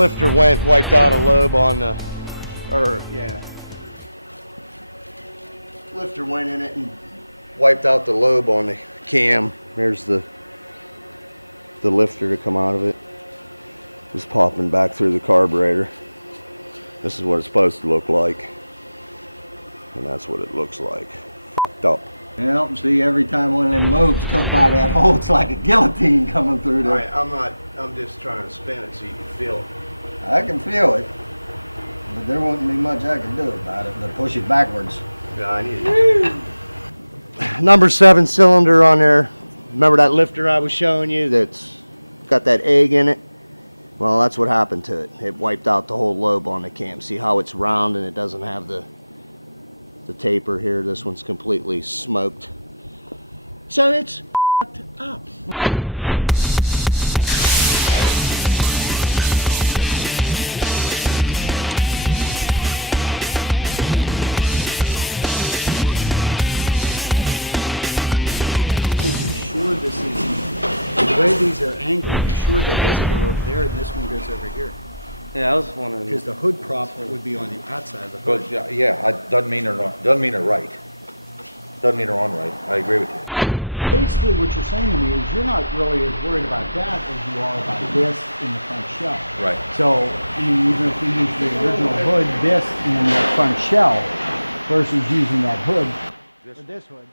lifter wiped out a lobe on the, lifter went in it and wiped out the lobe on the cam. There's the lifter to come out of it. Just popping back through the carburetor. This is what it's supposed to look like. And that's what it looks like. Fucked up. Well, see, every time one of them lobes go by that hole, it's like a guillotine coming through there. Alright, I'm just trying to spin it so you can feel it. I can feel it, but there won't be much I can do about it but push it backwards. Yeah, I need it. Number 7 cylinder on there. Remember that lifter I was showing you that's got that egg in it? Well, that's what happened to it. It wiped out the whole lobe on the cam. See how it's round and it doesn't have the taper here? This one's completely smoked. So it's fucked up. Sure, this is the way these are angled. You sure that doesn't go over there and this one goes over here? Yeah, I was wondering. Because the hood prop would be on the outside of the hood. But doesn't mean they're not, doesn't mean they're right. Doesn't mean they're on right. I agree with you. Basically, what you're saying to me is you're not really as worried about that as you are about this in the front shell. Right. So, I mean, even if we use the original hood, this in the front shell versus using that hood for this hood.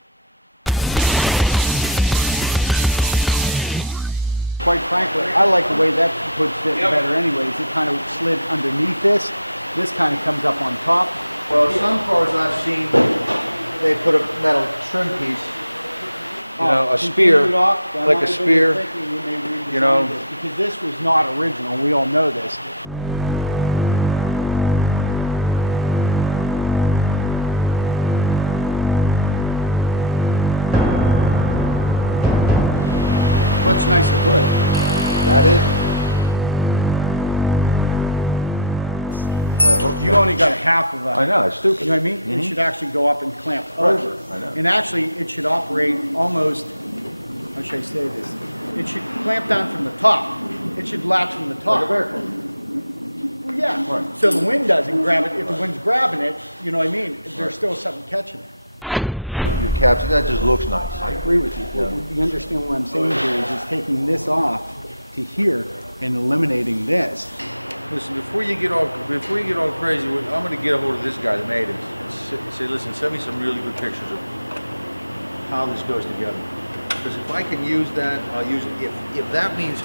Quite frankly, I like the way that hood fit better anyways. It kind of slid underneath this. This kind of comes up on top. Well, some cars I've seen, they put a metal trim piece. You know, a spear, like a spear, you know. Because this was not original, we all know this. Much nicer hood. That is? You only got half of that. I know, it's stupid. You know what I mean? It should actually go up and clamp over. I know. And actually, it should operate almost, how should I say this? It should clamp down from the top. It should latch from the top. Like a bear. Well, yeah. Right. So the wind doesn't grab it. If the wind's grabbing it, you know what I mean? There's still something catching it. Your caps, that just looks nice. I agree with you. But you understand what I'm saying here is just taking this off to here and eliminating this. Listen, before you get all crazy, I'm going to get a hold of this guy that made it and say, listen, send me some really good pictures of how this goes together. Because if I can use that, I'll use it. If that means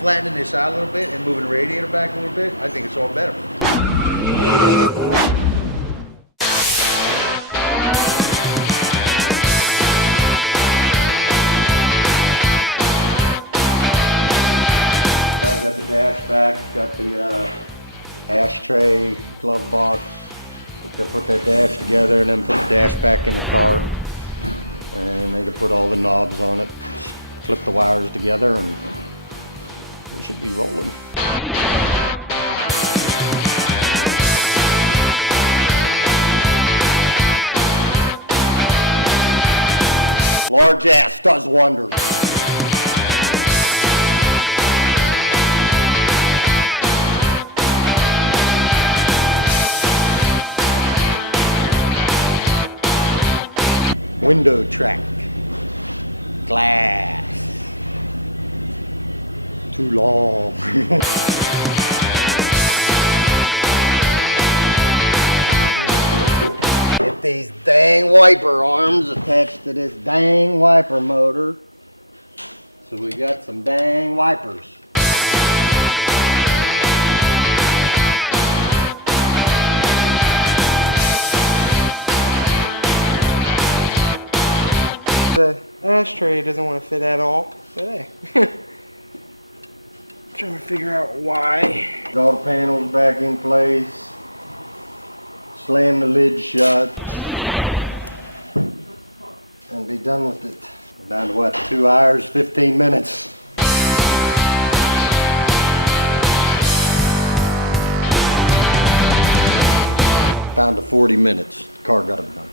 flattening this out a little bit and moving the radiator back a little bit, I think it's all better. Got the dash back, got the ashtray, glove box. They'll put that dash together and then put the dash back in the car. And they can put all the knobs on it, flip the wires together, and we should be rolling. Large ass does wonders. Window track, glass, too long. Get these dang wiper arms attached to this dang wiper motor. So we got some dang wipers. The ashtray doesn't want to fit at all, but hey. Trying to figure out why. Get all the panels back in place. Slam the lid shut. And be done with it. We're down to what, 2 hours, 15 minutes. Down to 40 minutes. The car got it done.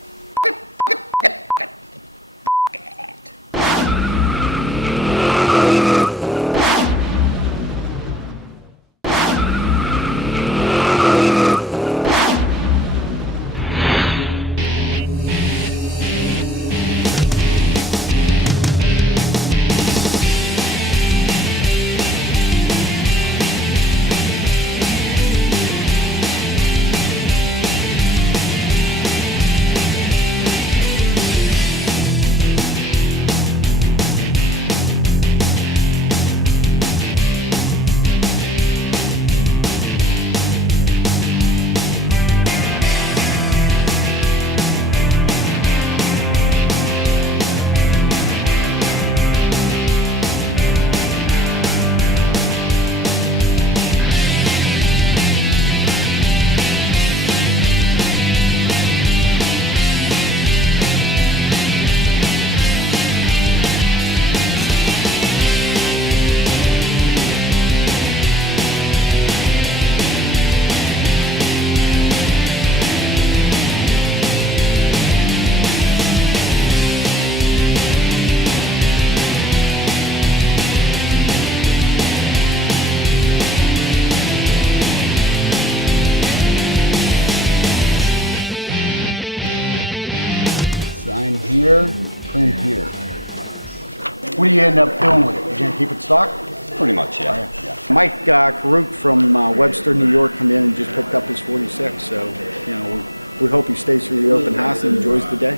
here, print here. What do you end up doing with it? You gonna keep it stock? Pretty much, yeah. Mike Karuk from Webster, New York, come in and just picked up his 46. So, you know, we hope he stays through the open house and enjoys the day.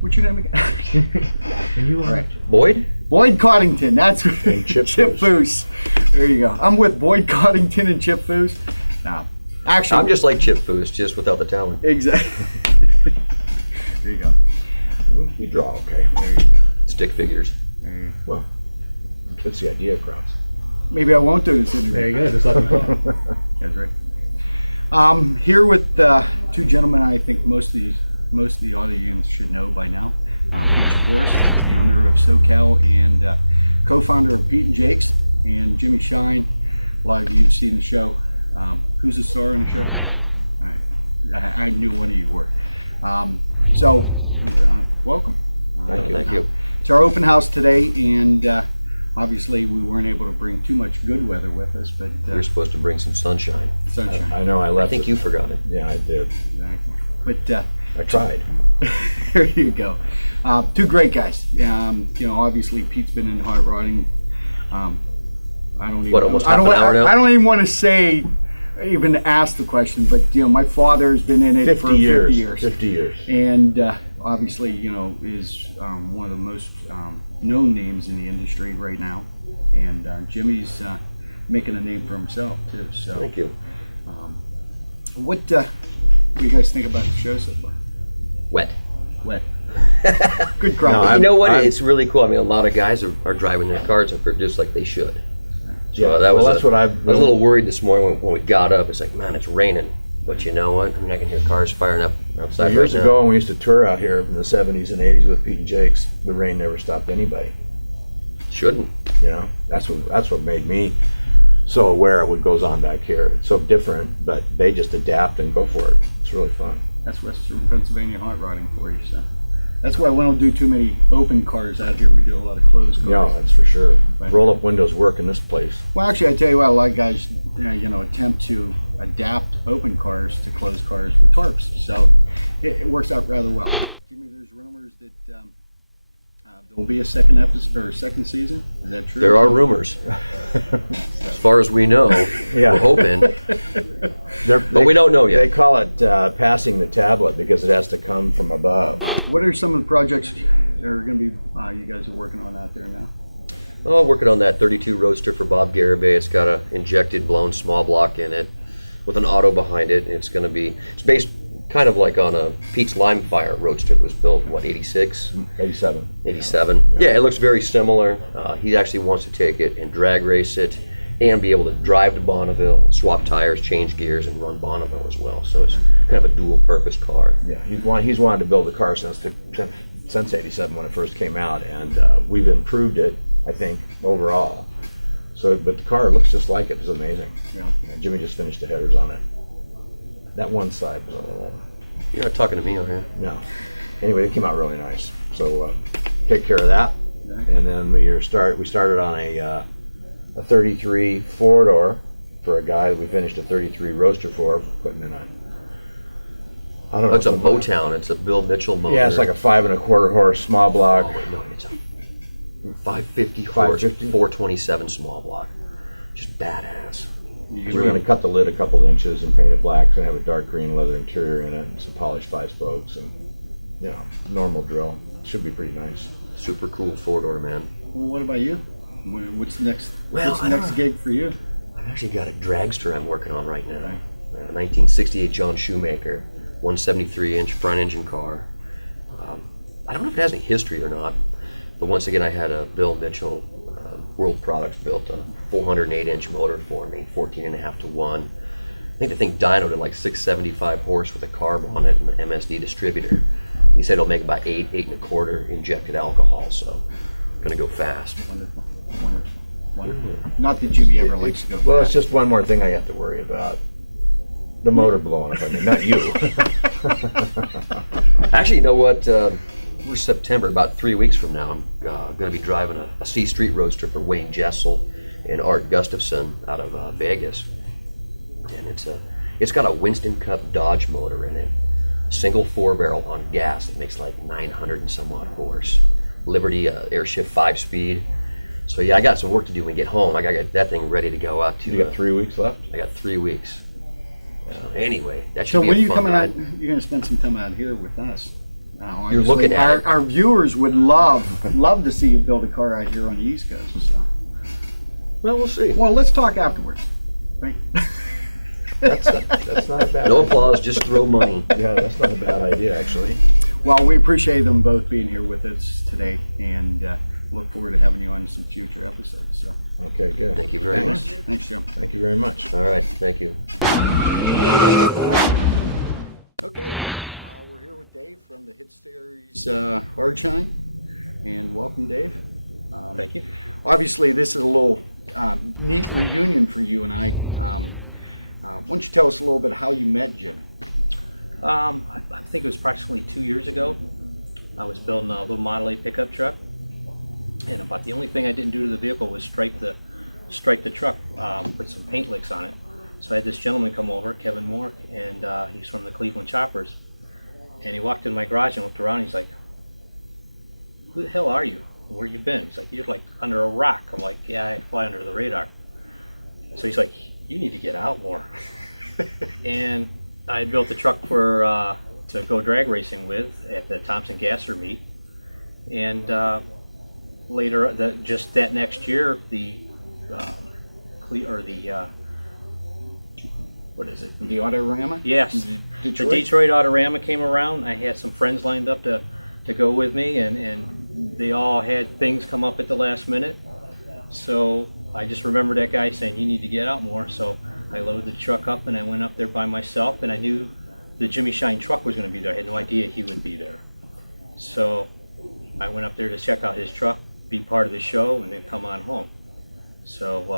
What's your name again? You are Boyd? Boyd Coddington. That's And Chip Foose. There you go. I'm with Boyd Coddington and Chip Foose. Now, actually, I'm just like Chip Foose, just without the talent. exactly. There you go. You draw okay. There you go. Stick figures. Well, gets the idea across. Maybe I won't do this interview. There you go. Just let me go. That's right. Here with two gentlemen I think most of the audience should know by now. Pete Forrest, the owner of SoCal and co-founder of Pete and Jake's, and Jimmy Shine. A lot of you have seen the show. Who's the star in the show? I knew one of you were. So, welcome. Thank you. It's our open house today, and obviously we weren't able to bring too much good weather with us, but You're supposed to bring some sunshine. sunshine. I know I I left. think you forgot it. Yeah, I did. Exactly. But I tried. there you go. Two great guys. You know, obviously Pete's been in hot rodding. I don't even. What, almost I half don't, an hour now? I don't even want to say, even ask the question. But you know, my father's been in it for 50 years. 50 years. And obviously, you know, is one of the most known names in the industry right now. And Jimmy's making a name for himself too. So, Thank you. what do you guys think about the show so far? Wet. Wet. Good crowd. No, You know what? I'm- It's really cool. I mean, a lot of guys are driving their cars up here just like they should. So Yeah, that was well, that's what I've. I was a little worried this morning when we got up. It's like, man, it's raining. But you know what? I mean, I can hear cars firing up outside Years right ago, now. when we used to tour out here in the 70s and 80s with Pete and Jake's, the rain never stopped anybody. Shouldn't. You know, that's what made me so aware of what goes on back here. It's so different, but they just adapt and go for it. It's really fun. That's Western Pennsylvania hot rodding for you, so. That's why we don't do too many open cars out here. We do a lot of closed cars. Yeah, that's for sure. Right. Roll-up windows work in this place. Well, actually, I tell you what, a lot of guys, you know, attempt to adapt open cars to closed cars with tarps. So it works out rather well. Jimmy, there's rumors that there will be a second episode or second season. Is that true? There are rumors. As far as we know, Yeah. we're hoping. But we don't know yet. They call it passing the tablet because it has to come from above. What are some of the projects that are going to be you guys are working on out there now? Oh, working on that 32 Roadster for Bob Garibay. It's got a injected blown small block in it with an auto behind it. It's going to be, it's based kind of like on a Pete's Limefire Roadster that was built in, what, 86? 87. 87. Yeah, it looks very similar. He actually wants to take it and drag race it and be able to drive to Bonneville, swap tires, change gears, and run Bonneville as well. So it's kind of a dual purpose car. Yeah, he's wanted to build a car since 87 when it first came out, and we've improved it, I think, overall. So, but the car looks just like it. It's amazing. Yeah. And Jimmy just finished the headers on it. That one side was a little, You're not talking to me, are you? no. Anyway, it came out really nice. So take care of that. Exactly. And then we started on a 33 four-door for a guy that we finished a 33 Roadster for, putting in a, I don't know. It's a some- Motown. It's a Bill Mitchell motor. Yeah, it's like a 5 1/4 horse small block. Oh, no, it's a 550 horse, 550? 427 small block. Just badass. We're going to cut the lid a couple inches and paint it black. It's going to have a dark green leather interior in it and some polished 5 spokes and, you know, normal drill. Should be pretty nice. Super cool four-door, man. Well, what about you? What's next? Well, what's the I don't next know. gig for you? I've actually got a dragster I'm working on right now. 1968 John Shoemaker, 173-inch front engine car. I don't know if it has any history or not, but once again, I had a Bill Mitchell World Products built a 408-inch motor for me, 14.5-to-1. I think the thing dynoed at like 675 horse with a carb on it and an MSD distributor. He said it'll make about 8 1/4 injected alcohol, so gonna go fast. Wonderful, wonderful, wonderful. Not that Jimmy ever likes to go. Well, fast. it's just one more thing I have to worry about. The motor blowing up. I mean, not you. Actually, you know what? we're September, about 3 weeks from now, I'm going to be driving a C Street Roadster for Wayne Jessel and Art Gustafson out of Vegas. And it's got a Winston Cup Dodge motor in it, single 4-barrel on gas that makes like 900 and some odd horse. Liberty Airshift 5-speed. So yeah, I got some work to do when we get home. I got that thing ready to go out to. You got 3 weeks left? I got 3 weeks. So anyway, that should So be when a are you fun coming out? ride. You're going to spend some time out here with us. Now, You're obviously, looking at it. our viewers would love to see you build a car out here on the East Coast. So. Well, we'll see. Well, let's talk afterwards. Right? That's not a bad No idea. applause, just throw money. Yeah, that's not a bad idea, actually. Well, we appreciate them both being here with us today, and look forward to having you on some future episodes. So, Okay, good. Thank you very much. thanks, Jim. Thank you very much. All right, thank you. Okay, we're here with Dave from the Hit Series Hardshine, and welcome, Dave. Thank you. Obviously, this is a little neat reunion for you and I. Why don't you tell us a little bit how you met Jimmy? I think it was approximately 2 years ago. I was building a little Model A pickup truck, and about the only thing I didn't do to the vehicle was stripe the truck with some paint licks on it. So I had this gentleman come over, Kevin Moore, and he's from the Cleveland Choppers. And he walked in my garage and looked around. And he's like, "Who the hell are you? Where you been?" He's like, "You're like under a rock." I'm like, "Yeah, I fly under the radar." So he's like, "You need to get out more." And I built a truck for to go drag racing with at the Thompson Gasser meet. And later, just that next year, what is it? The Autorama? Yes, Detroit? the Detroit Autorama came around. I had some friends lined up to go with me, and they all had things come up at the last minute. So I just remember that guy saying, "You need to get out more." So I loaded the truck up and I went up there by myself, and I knew the Jimmy Shine truck was going to be there. I had no idea he would be there. So I went up there to check out his truck, be part of the show, and then come on home. So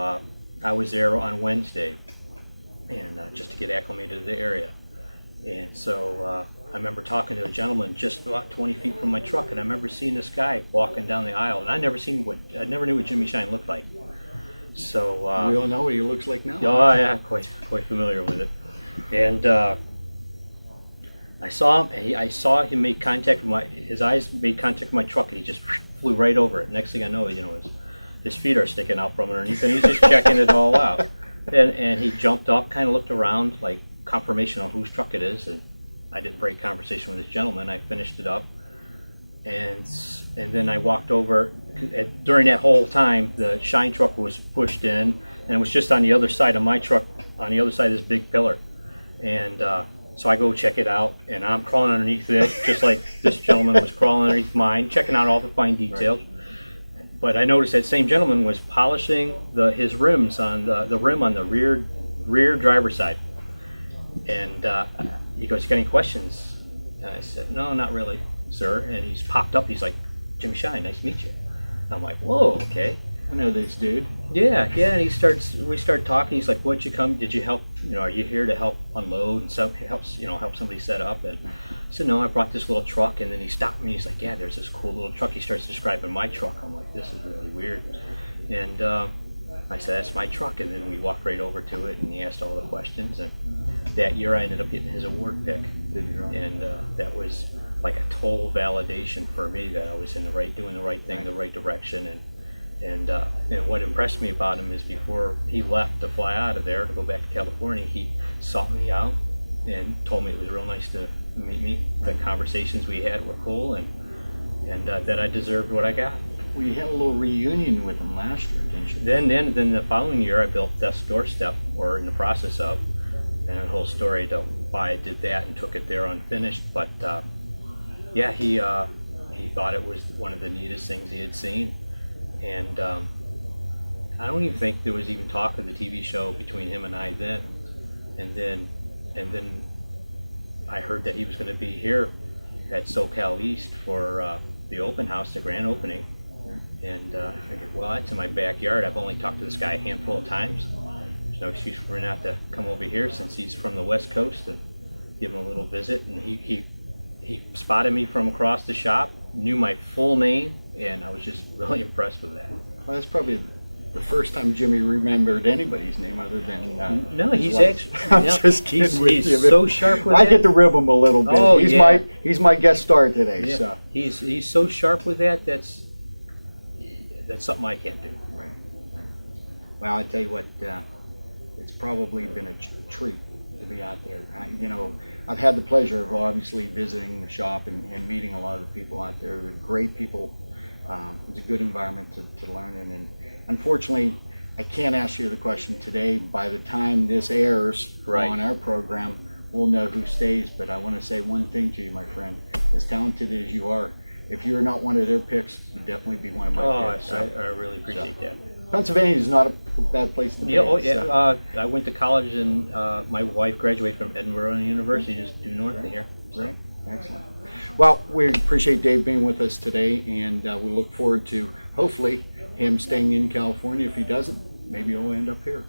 I was there on Wednesday, and just to get acclimated to the area. And so I remember talking to a gentleman just about 20 feet from my truck, and I remember seeing this guy walking down the aisle, and I never knew what Jimmy Shine looked like. So We all know what he looks like now. oh yeah, quite familiar with it. And I saw him, and I saw him make contact with his eyes made contact with my truck, and he just flew right over it. Next thing I know, his feet are sticking out from underneath, and he's just checking it all out. And he jumped up, kind of looked around, like confirmation on whose truck it is. And I didn't break conversation with this gentleman. I finished it up, and then I walked over. During that whole time, the Shine truck was pushed in, and it was just on the other side of my truck, on the other side of this big pillar. And so I go check it out, and I'm crawling underneath it, just like this gentleman was crawling underneath mine, checking out all the fine details. But I noticed that same gentleman was polishing his rims on the rim on the rear driver's side. And he goes, "You got any questions?" And I said, "No, not really, sir." And he's popped up. He's like, "Jimmy Shine, nice to meet you." I'm like, "Whoa, okay." I know this dude. Yeah. And we start talking. He's like, did you help, are you here to help unload and help somebody set up? And I said, "No, I brought this little truck." And then he stopped me. He's like, "Yeah, there's this cool little truck." He starts describing my truck. I'm like, "This is really weird." And I said, "That's my truck." And then we walked right over to it, and he asked all the questions. And that year I ended up getting his award pick. And that was like a total validation for me that I was doing the right thing, the right direction. And what impressed me about him is before he left to fly out of there to go back to California, he sought me out and told me it was real nice to meet me. The conversations we had were cool, and that I deserved what I got. Well, you had a little reunion with him last year, didn't you? Then the following year, I built Death's Doorstep, or in the process of, and a whole story to why I did that and took it there unfinished. But yeah, he thought it was one of the neatest things he had seen. And I don't even think there was even talk of the TV show between him and I then. And then I heard that he was going to be here at SoCal East for the open house, the grand opening. And I figured, well, that's in my backyard. I've only talked to this guy a handful of times. There's no excuse for me not to come over here since he's from the West Coast and give him a little visit. And he he spotted me from across the shop, knew my full name, and I was just really impressed with that. Well, that's probably the first time Jimmy remembered anybody's name other than No, his he's wife. actually. I'm yeah, just kidding he's, with he's you. so sharp with I that. get to rib him a little bit. Oh, he's yeah. my guest star today. Yeah, So he's so sharp with that. That's something I can't do. right. Well, I tell you what, it's probably been a treat to be out there. I've had the pleasure of obviously visiting the shop and meeting a lot of the people out there. They're great people. It's a good environment to learn in. And unfortunately, I can't ask you the question today. By the time this airs Right. on our program, we'll know who stays. But I want to say one thing to you, my friend. As talented as you are, if you're not one of their picks, you'd definitely be one of my Oh, picks. I really appreciate that. Pennsylvania is not a bad place to be. Yeah, oh yeah. so. I went to college, and my wife graduated from Edinburgh University, just due north of here. So. Right, excellent. Well, we appreciate Dave being with us today, and we look forward to hopefully him staying in California. If he doesn't, maybe he'll end up here.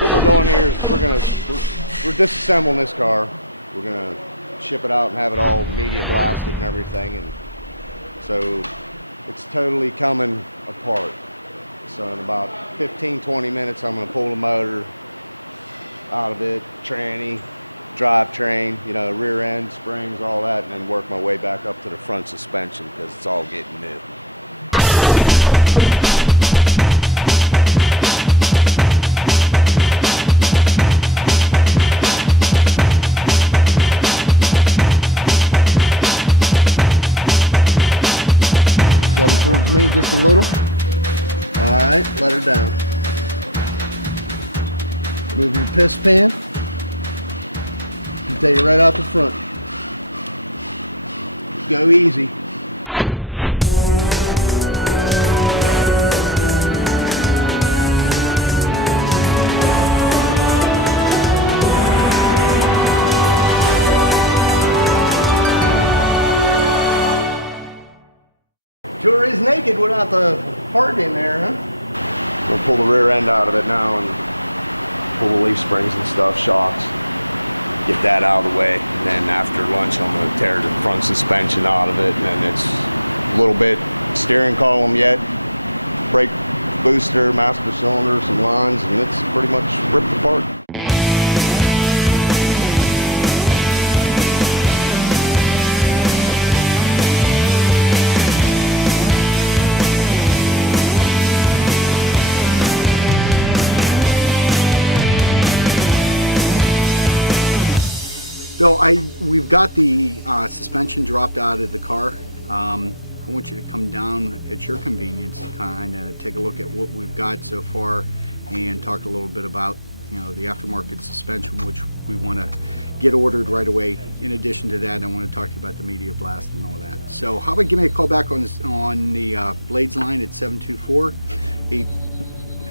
What we're doing here is we're disassembling this car. We're gonna ship it out and have it all media blasted and everything, and so it's totally coming apart. So in about 15-20 minutes, I'm gonna pull the motor out of it, tranny, drivetrain, rear end, springs, all that, and then work my way back up to the front suspension because it's all getting new. Come towards me just a little. All right, let her down. Move your piston pan. And take it right out the front. Go easy. Sure is naked without the part in there, huh? We'll pull the rear end out of it now and pull the leaf springs and stuff, shocks. Get that out of the way. And then after lunch, I'm gonna tear the front suspension out of it. And then it's a little bit steering column yet, brake booster, master cylinder, some lines, and it's pretty much ripped apart. Bill, we've got the suspension dropped out of the car. I want you to come down at your convenience, kind of take a look at what we've got so far, and talk a little bit about the aftermarket suspension, which we want to get ordered right away. In addition to that, I want to talk to you about the media blast and all that. So, how about give me a call back on the Blades line at 724-8.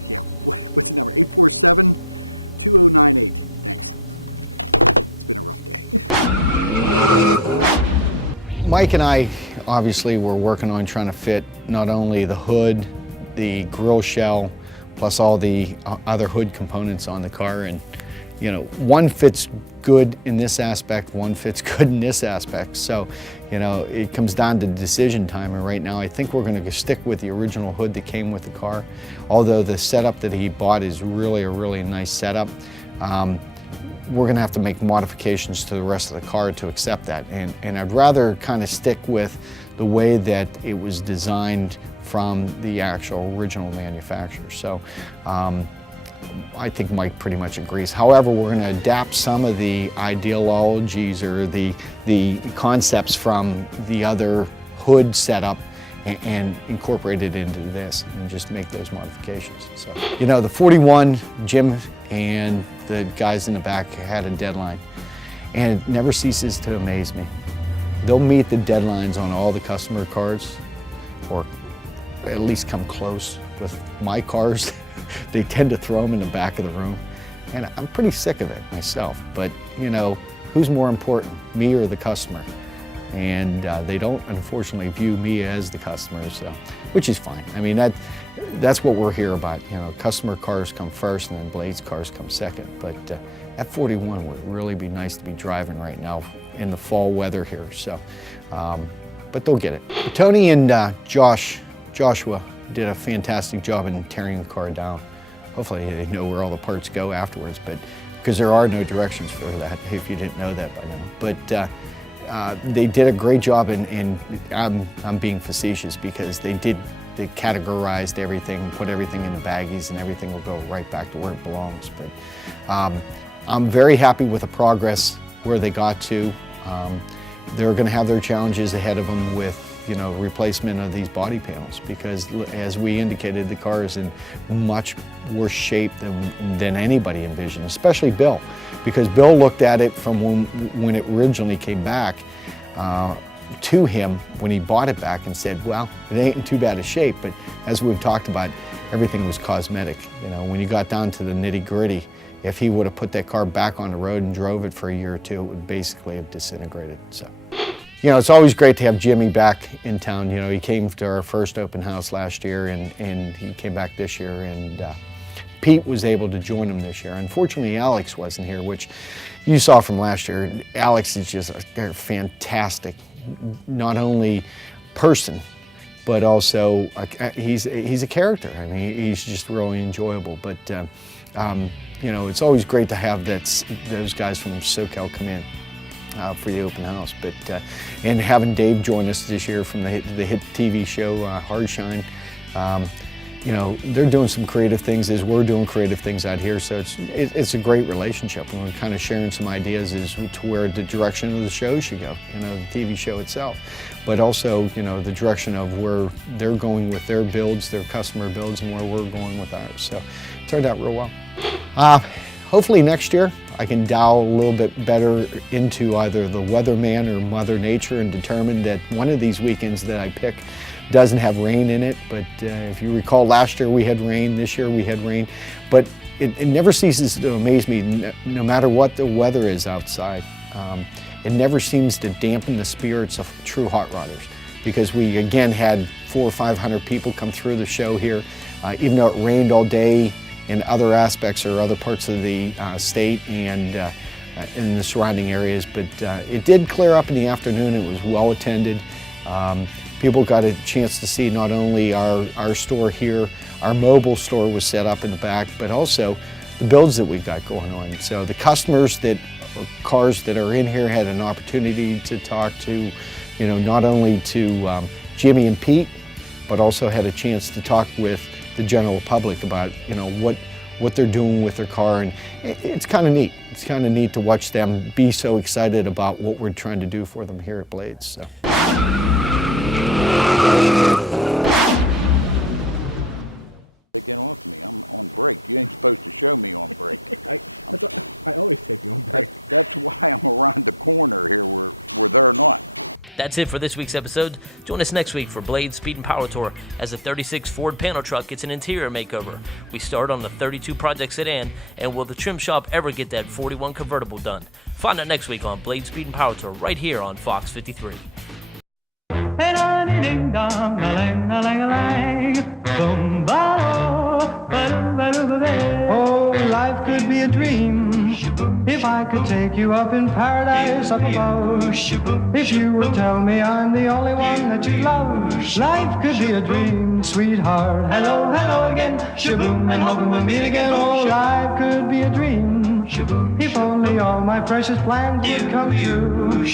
Yeah, what's the number? 847-2098. Thanks. It's been a rough day. Mike and I obviously were working on trying to fit not only the hood, the grill shell, plus all the other hood components on the car, and one fits good in this aspect, one fits good in this aspect. So, it comes down to decision time, and right now I think we're going to stick with the original hood that came with the car. Although the setup that he bought is really a really nice setup. We're going to have to make modifications to the rest of the car to accept that, and I'd rather kind of stick with the way that it was designed from the actual original manufacturer. So I think Mike pretty much agrees. However, we're going to adapt some of the ideologies or the concepts from the other hood setup and incorporate it into this and just make those modifications. So, the 41, Jim and the guys in the back had a deadline, and it never ceases to amaze me. They'll meet the deadlines on all the customer cars, or at least come close with my cars. They tend to throw them in the back of the room. And I'm pretty sick of it myself. But, you know, who's more important, me or the customer? And they don't, unfortunately, view me as the customer, so, which is fine. I mean, that's what we're here about. You know, customer cars come first and then Blades cars come second. But F41 would really be nice to be driving right now in the fall weather here. So, but they'll get it. Tony and Joshua did a fantastic job in tearing the car down. Hopefully they know where all the parts go afterwards, but because there are no directions for that, if you didn't know that by now. But they did a great job, and I'm being facetious because they categorized everything, put everything in the baggies, and everything will go right back to where it belongs. But I'm very happy with the progress where they got to. They're going to have their challenges ahead of them with, you know, replacement of these body panels, because as we indicated, the car is in much worse shape than anybody envisioned, especially Bill, because Bill looked at it from when it originally came back to him when he bought it back and said, well, it ain't in too bad a shape. But as we've talked about, everything was cosmetic. You know, when you got down to the nitty gritty, if he would have put that car back on the road and drove it for a year or two, it would basically have disintegrated. So, you know, it's always great to have Jimmy back in town. You know, he came to our first open house last year, and he came back this year, and Pete was able to join him this year. Unfortunately, Alex wasn't here, which you saw from last year. Alex is just a fantastic, not only person, but also he's a character. I mean, he's just really enjoyable. But you know, it's always great to have those guys from SoCal come in for the open house. But and having Dave join us this year from the hit TV show Hard Shine. You know, they're doing some creative things as we're doing creative things out here, so it's a great relationship, and we're kind of sharing some ideas as to where the direction of the show should go, you know, the TV show itself, but also, you know, the direction of where they're going with their builds, their customer builds, and where we're going with ours. So it turned out real well. Hopefully next year I can dial a little bit better into either the weatherman or Mother Nature and determine that one of these weekends that I pick doesn't have rain in it. But if you recall, last year we had rain, this year we had rain, but it never ceases to amaze me, no matter what the weather is outside. It never seems to dampen the spirits of true hot rodders, because we again had 400 or 500 people come through the show here, even though it rained all day in other aspects or other parts of the state and in the surrounding areas. But it did clear up in the afternoon. It was well attended. People got a chance to see not only our store here, our mobile store was set up in the back, but also the builds that we've got going on. So the customers cars that are in here had an opportunity to talk to, you know, not only to Jimmy and Pete, but also had a chance to talk with the general public about, you know, what they're doing with their car. And it's kind of neat. It's kind of neat to watch them be so excited about what we're trying to do for them here at Blades. So. Get off me. I'm on break. You ain't supposed to show me on break. I always take you on break. That's why I'm around the corner here where they're not. That's it for this week's episode. Join us next week for Blades Speed and Power Tour as the 36 Ford panel truck gets an interior makeover. We start on the 32 Project sedan, and will the trim shop ever get that 41 convertible done? Find out next week on Blades Speed and Power Tour right here on Fox 53. Oh, life could be a dream if I could take you up in paradise up above. If you would tell me I'm the only one that you love. Life could be a dream, sweetheart. Hello, hello again. Shaboom, and hoping we'll meet again. Oh, life could be a dream if only all my precious plans would come true.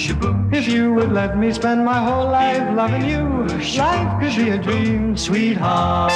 If you would let me spend my whole life loving you. Life could be a dream, sweetheart.